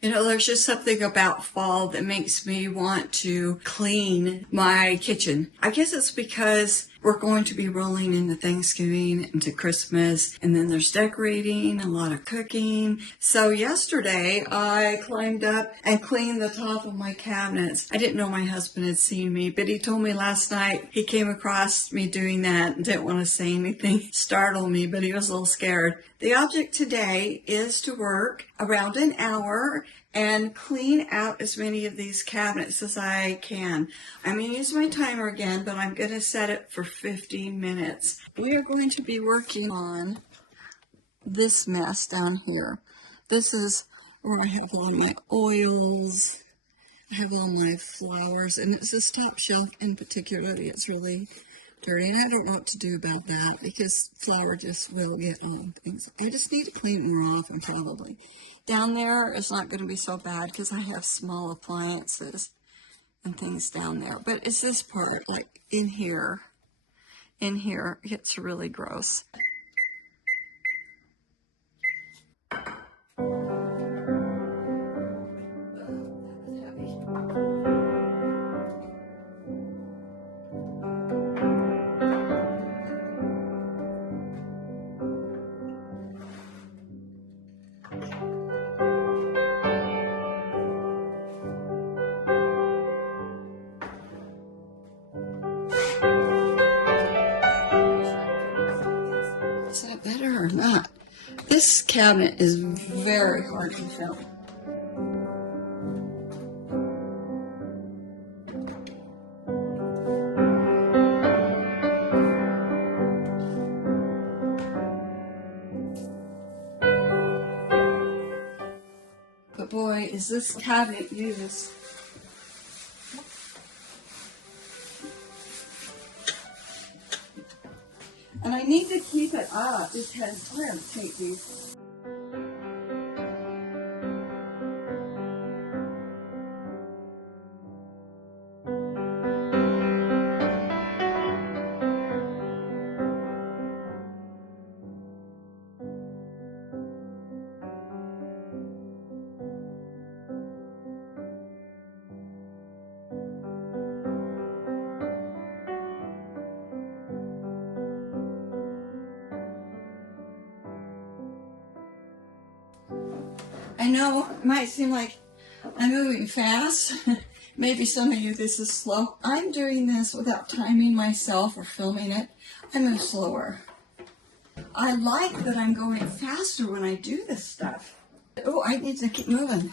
You know, there's just something about fall that makes me want to clean my kitchen. I guess it's because we're going to be rolling into Thanksgiving, into Christmas, and then there's decorating, a lot of cooking. So yesterday I climbed up and cleaned the top of my cabinets. I didn't know my husband had seen me, but he told me last night he came across me doing that and didn't want to say anything, startle me, but he was a little scared. The object today is to work around an hour and clean out as many of these cabinets as I can. I'm going to use my timer again, but I'm going to set it for 15 minutes. We are going to be working on this mess down here. This is where I have all of my oils, I have all my flowers, and it's this top shelf in particular. It's really dirty, and I don't know what to do about that because flour just will get on things. I just need to clean it more often, probably. Down there is not going to be so bad because I have small appliances and things down there. But it's this part, like in here, it's really gross. Is that better or not? This cabinet is very hard to fill. But boy, is this cabinet used. And I need to keep it up because I have to take these. I know it might seem like I'm moving fast. Maybe some of you this is slow. I'm doing this without timing myself or filming it. I move slower. I like that I'm going faster when I do this stuff. Oh, I need to keep moving.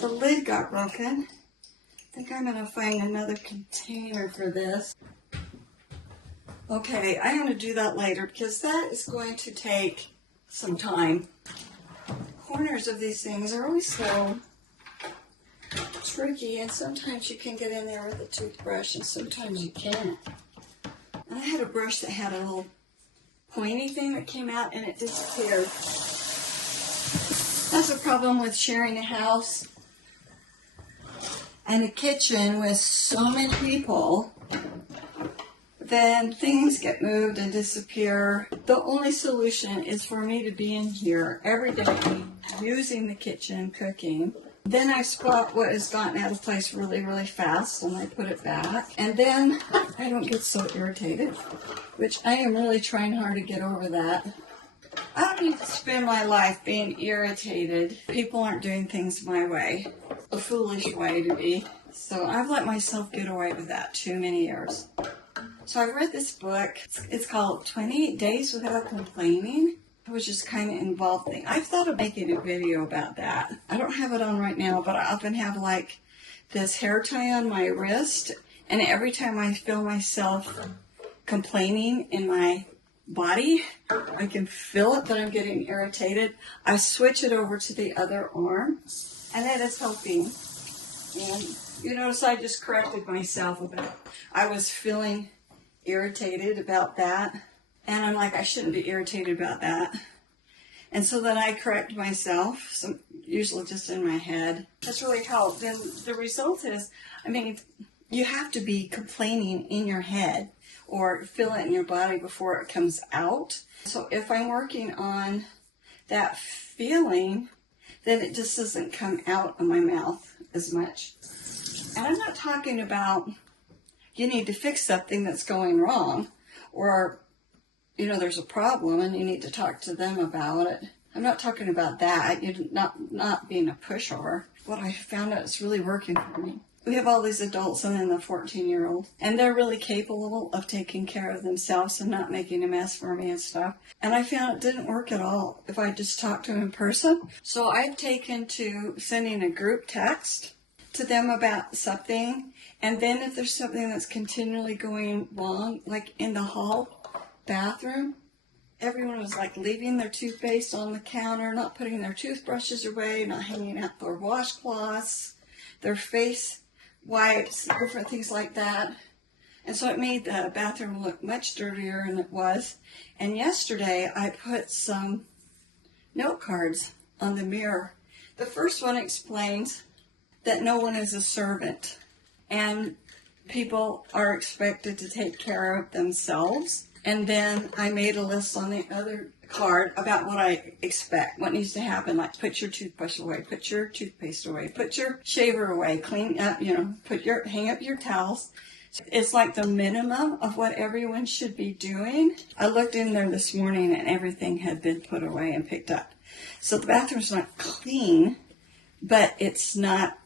The lid got broken. I think I'm gonna find another container for this. Okay, I'm gonna do that later because that is going to take some time. Corners of these things are always so tricky, and sometimes you can get in there with a toothbrush and sometimes you can't. And I had a brush that had a little pointy thing that came out and it disappeared. That's a problem with sharing a house and a kitchen with so many people. Then things get moved and disappear. The only solution is for me to be in here every day using the kitchen, cooking. Then I spot what has gotten out of place really, really fast and I put it back. And then I don't get so irritated, which I am really trying hard to get over that. I don't need to spend my life being irritated. People aren't doing things my way. A foolish way to be. So I've let myself get away with that too many years. So I read this book. It's called 28 Days Without Complaining. It was just kind of involved thing. I've thought of making a video about that. I don't have it on right now, but I often have like this hair tie on my wrist. And every time I feel myself complaining in my body, I can feel it that I'm getting irritated. I switch it over to the other arm, and that is helping. And you notice I just corrected myself about I was feeling irritated about that, and I'm like, I shouldn't be irritated about that. And so then I correct myself, usually just in my head. That's really helped. And the result is, you have to be complaining in your head or feel it in your body before it comes out. So if I'm working on that feeling, then it just doesn't come out of my mouth as much. And I'm not talking about you need to fix something that's going wrong, or there's a problem and you need to talk to them about it. I'm not talking about that. You're not being a pushover. What I found out is really working for me. We have all these adults and then the 14-year-old, and they're really capable of taking care of themselves and not making a mess for me and stuff. And I found it didn't work at all if I just talked to them in person. So I've taken to sending a group text to them about something, and then if there's something that's continually going wrong, like in the hall bathroom, everyone was like leaving their toothpaste on the counter, not putting their toothbrushes away, not hanging out their washcloths, their face wipes, different things like that. And so it made the bathroom look much dirtier than it was. And yesterday I put some note cards on the mirror. The first one explains that no one is a servant and people are expected to take care of themselves. And then I made a list on the other card about what I expect, what needs to happen, like put your toothbrush away, put your toothpaste away, put your shaver away, clean up, hang up your towels. It's like the minimum of what everyone should be doing. I looked in there this morning and everything had been put away and picked up. So the bathroom's not clean, but it's not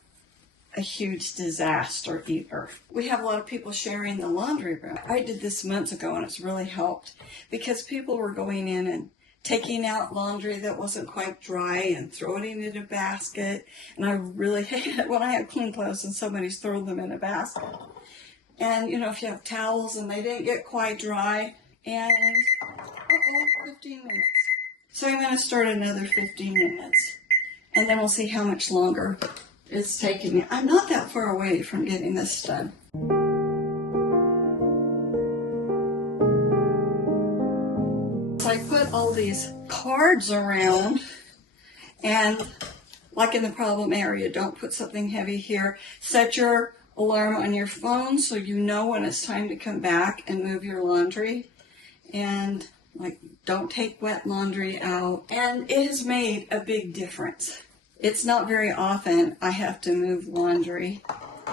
a huge disaster either. We have a lot of people sharing the laundry room. I did this months ago and it's really helped because people were going in and taking out laundry that wasn't quite dry and throwing it in a basket. And I really hate it when I have clean clothes and somebody's throwing them in a basket. And if you have towels and they didn't get quite dry, and 15 minutes. So I'm going to start another 15 minutes and then we'll see how much longer it's taking me. I'm not that far away from getting this done. So I put all these cards around, and like in the problem area, don't put something heavy here. Set your alarm on your phone so you know when it's time to come back and move your laundry. And don't take wet laundry out. And it has made a big difference. It's not very often I have to move laundry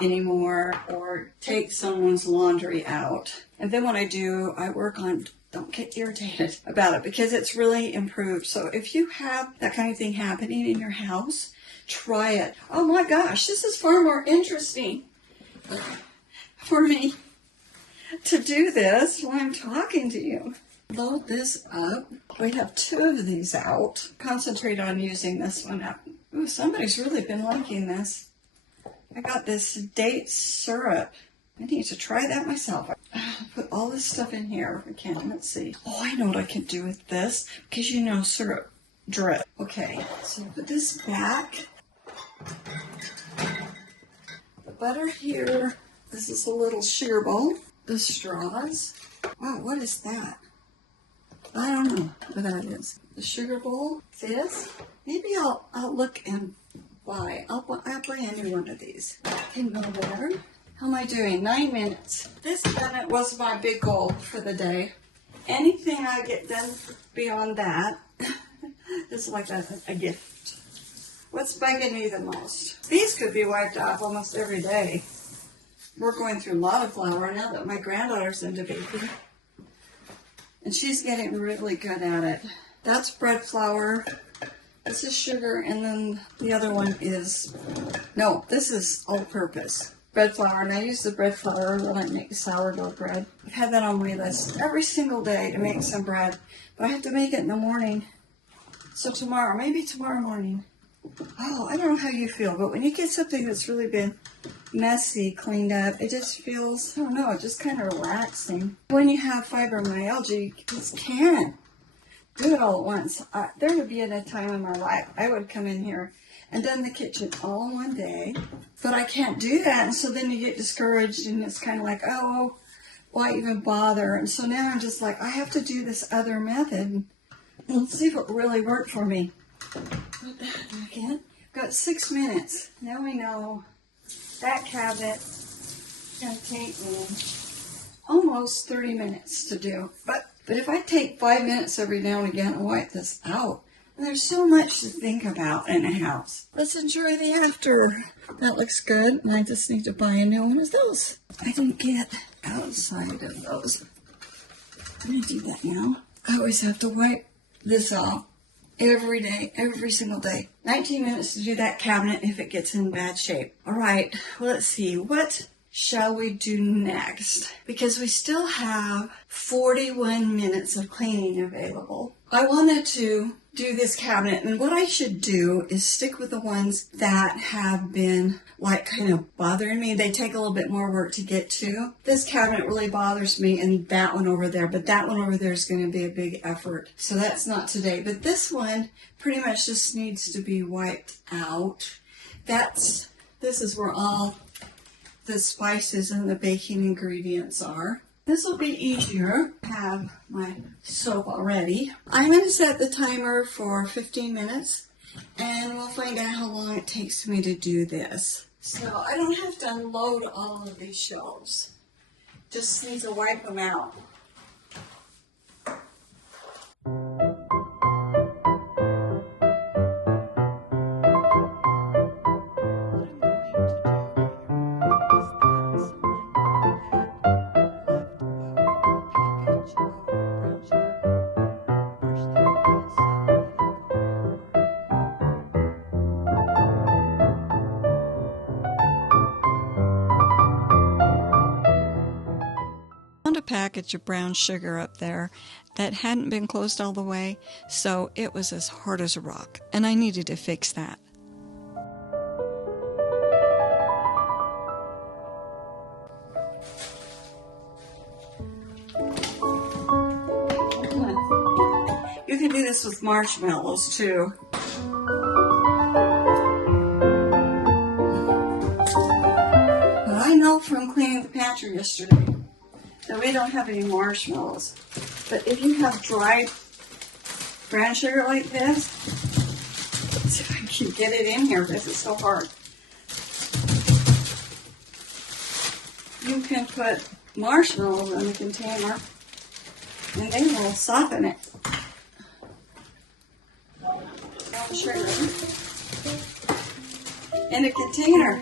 anymore or take someone's laundry out. And then when I do, I work on don't get irritated about it because it's really improved. So if you have that kind of thing happening in your house, try it. Oh my gosh, this is far more interesting for me to do this while I'm talking to you. Load this up. We have 2 of these out. Concentrate on using this one up. Ooh, somebody's really been liking this. I got this date syrup. I need to try that myself. Put all this stuff in here if I can. Let's see. Oh, I know what I can do with this because syrup drip. Okay, so put this back. The butter here. This is a little sugar bowl. The straws. Wow, what is that? I don't know what that is. The sugar bowl. This. Maybe I'll look and buy. I'll buy any one of these. Can go there. How am I doing? 9 minutes. This minute was my big goal for the day. Anything I get done beyond that is like a gift. What's bugging me the most? These could be wiped off almost every day. We're going through a lot of flour now that my granddaughter's into baking. And she's getting really good at it. That's bread flour. This is sugar, and then the other one is, no, this is all-purpose bread flour, and I use the bread flour when I make sourdough bread. I've had that on my list every single day to make some bread, but I have to make it in the morning. So tomorrow, maybe tomorrow morning. Oh, I don't know how you feel, but when you get something that's really been messy, cleaned up, it just feels, I don't know, just kind of relaxing. When you have fibromyalgia, you just can't do it all at once. There would be a time in my life I would come in here and done the kitchen all in one day, but I can't do that, and so then you get discouraged, and it's kind of like, oh, why even bother? And so now I'm just like, I have to do this other method. Let's see if it really worked for me. Again, got 6 minutes. Now we know that cabinet's gonna take me almost 30 minutes to do. But if I take 5 minutes every now and again and wipe this out, there's so much to think about in a house. Let's enjoy the after. That looks good. And I just need to buy a new one of those. I didn't get outside of those. I'm going to do that now. I always have to wipe this off every day, every single day. 19 minutes to do that cabinet if it gets in bad shape. All right, well, let's see. What shall we do next? Because we still have 41 minutes of cleaning available. I wanted to do this cabinet, and what I should do is stick with the ones that have been like kind of bothering me. They take a little bit more work to get to. This cabinet really bothers me, and that one over there, but that one over there is going to be a big effort. So that's not today, but this one pretty much just needs to be wiped out. This is where all the spices and the baking ingredients are. This will be easier. I have my soap already. I'm going to set the timer for 15 minutes and we'll find out how long it takes me to do this. So I don't have to unload all of these shelves. Just need to wipe them out. A package of brown sugar up there that hadn't been closed all the way, so it was as hard as a rock, and I needed to fix that. You can do this with marshmallows too. But I know from cleaning the pantry yesterday that we don't have any marshmallows. But if you have dried brown sugar like this, let's see if I can get it in here because it's so hard. You can put marshmallows in the container and they will soften it. Brown sugar in a container.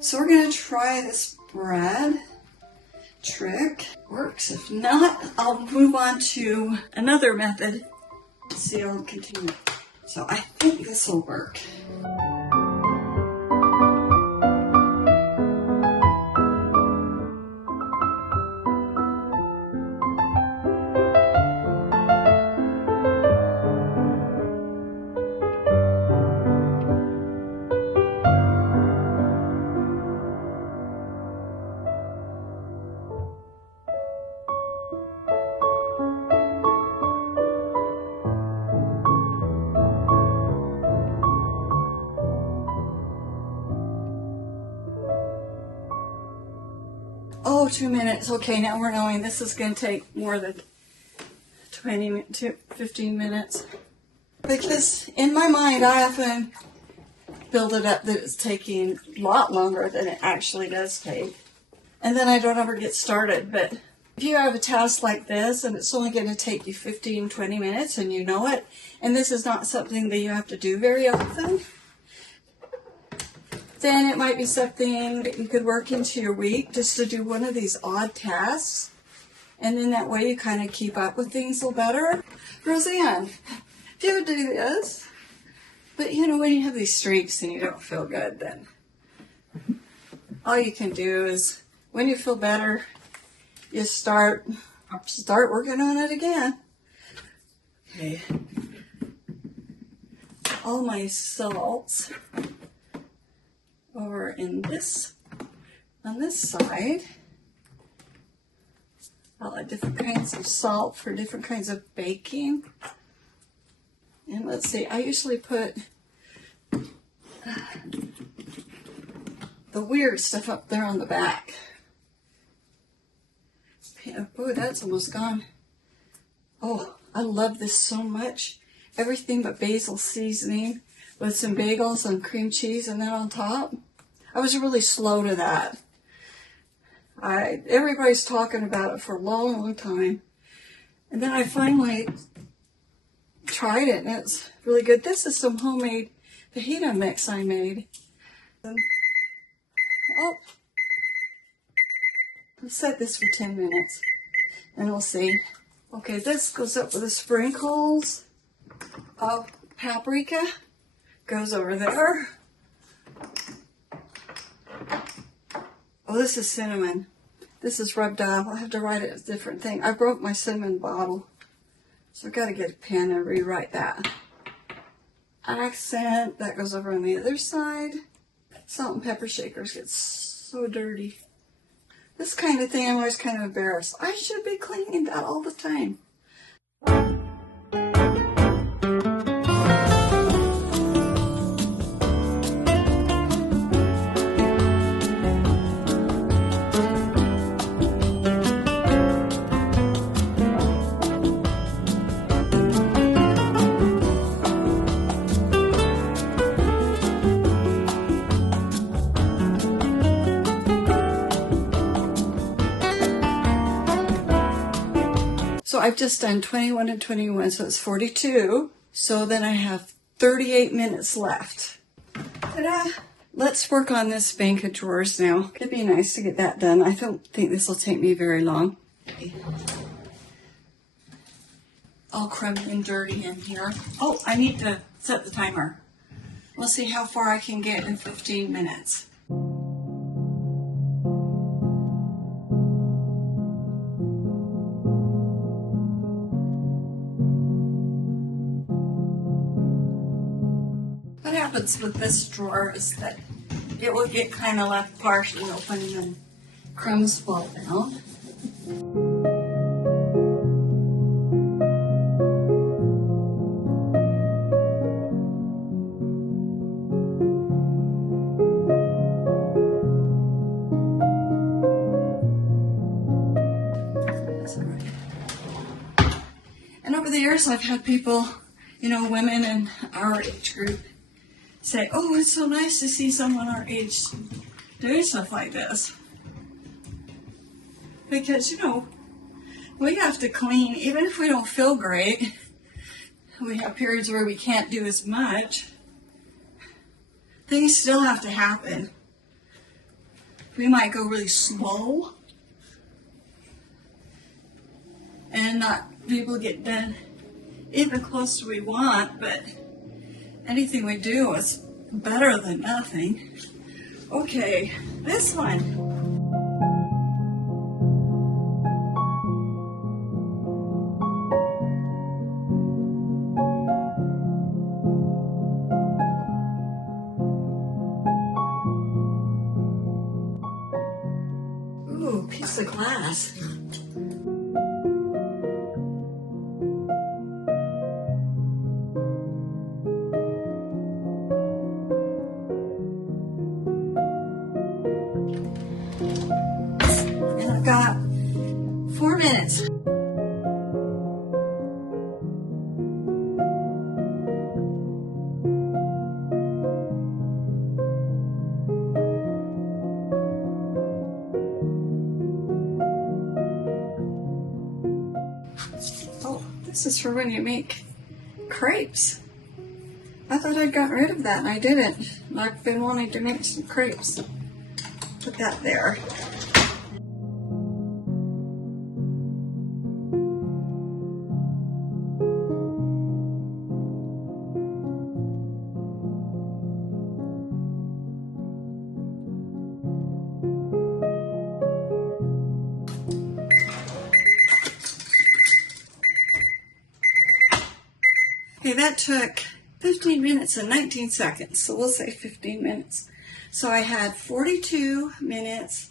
So we're going to try this bread trick. Works. If not, I'll move on to another method. Sealed container. So I think this will work. Oh, 2 minutes. Okay, now we're knowing this is going to take more than 20 to 15 minutes. Because in my mind, I often build it up that it's taking a lot longer than it actually does take. And then I don't ever get started. But if you have a task like this and it's only going to take you 15, 20 minutes and you know it, and this is not something that you have to do very often, then it might be something that you could work into your week just to do one of these odd tasks. And then that way you kind of keep up with things a little better. Roseanne, do you ever do this? But you know, when you have these streaks and you don't feel good, then all you can do is when you feel better, you start working on it again. Okay. All my salts over on this side. I like different kinds of salt for different kinds of baking. And let's see, I usually put the weird stuff up there on the back. Oh, that's almost gone. Oh, I love this so much. Everything but basil seasoning with some bagels and cream cheese and then on top. I was really slow to that. Everybody's talking about it for a long, long time. And then I finally tried it and it's really good. This is some homemade fajita mix I made. Oh, let's set this for 10 minutes and we'll see. Okay, this goes up with the sprinkles of paprika. Goes over there. Oh, this is cinnamon. This is rubbed off. I'll have to write it a different thing. I broke my cinnamon bottle, so I've got to get a pen and rewrite that. Accent, that goes over on the other side. Salt and pepper shakers get so dirty. This kind of thing, I'm always kind of embarrassed. I should be cleaning that all the time. So I've just done 21 and 21, so it's 42. So then I have 38 minutes left. Ta-da! Let's work on this bank of drawers now. It'd be nice to get that done. I don't think this will take me very long. All crummy and dirty in here. Oh, I need to set the timer. We'll see how far I can get in 15 minutes. What happens with this drawer is that it will get kind of left partially open and then crumbs fall down. That's all right. And over the years I've had people, women in our age group say, oh, it's so nice to see someone our age doing stuff like this. Because, we have to clean, even if we don't feel great. We have periods where we can't do as much. Things still have to happen. We might go really slow and not be able to get done even close to what we want, but anything we do is better than nothing. Okay, this one. Ooh, piece of glass. Got 4 minutes. Oh, this is for when you make crepes. I thought I'd gotten rid of that and I didn't. I've been wanting to make some crepes. Put that there. Okay, that took 15 minutes and 19 seconds, so we'll say 15 minutes. So I had 42 minutes,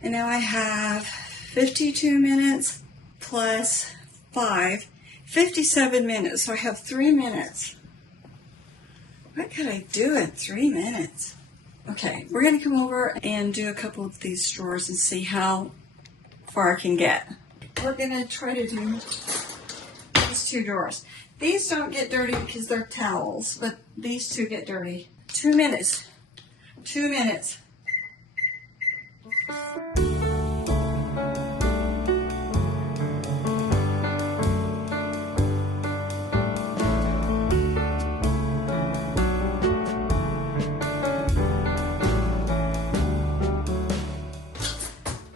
and now I have 52 minutes plus 5, 57 minutes. So I have 3 minutes. What could I do in 3 minutes? Okay, we're going to come over and do a couple of these drawers and see how far I can get. we're gonna try to do these two drawers. These don't get dirty because they're towels, but these two get dirty. 2 minutes. 2 minutes.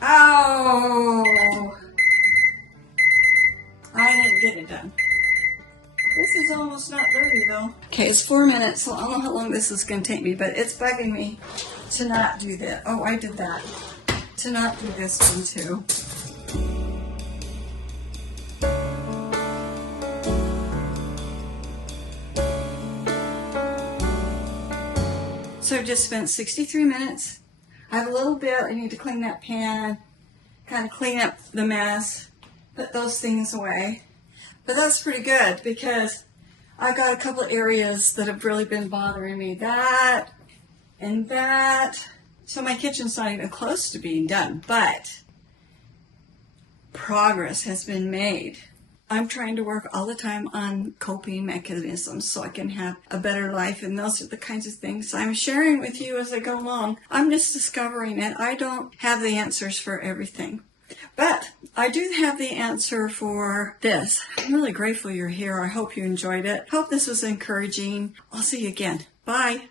Oh! I didn't get it done. This is almost not dirty though. Okay, it's 4 minutes, so I don't know how long this is going to take me, but it's bugging me to not do that. Oh, I did that. To not do this one too. So I just spent 63 minutes. I have a little bit. I need to clean that pan, kind of clean up the mess, put those things away. But that's pretty good because I've got a couple of areas that have really been bothering me. That and that. So my kitchen's not even close to being done, but progress has been made. I'm trying to work all the time on coping mechanisms so I can have a better life, and those are the kinds of things I'm sharing with you as I go along. I'm just discovering it. I don't have the answers for everything, but I do have the answer for this. I'm really grateful you're here. I hope you enjoyed it. Hope this was encouraging. I'll see you again. Bye.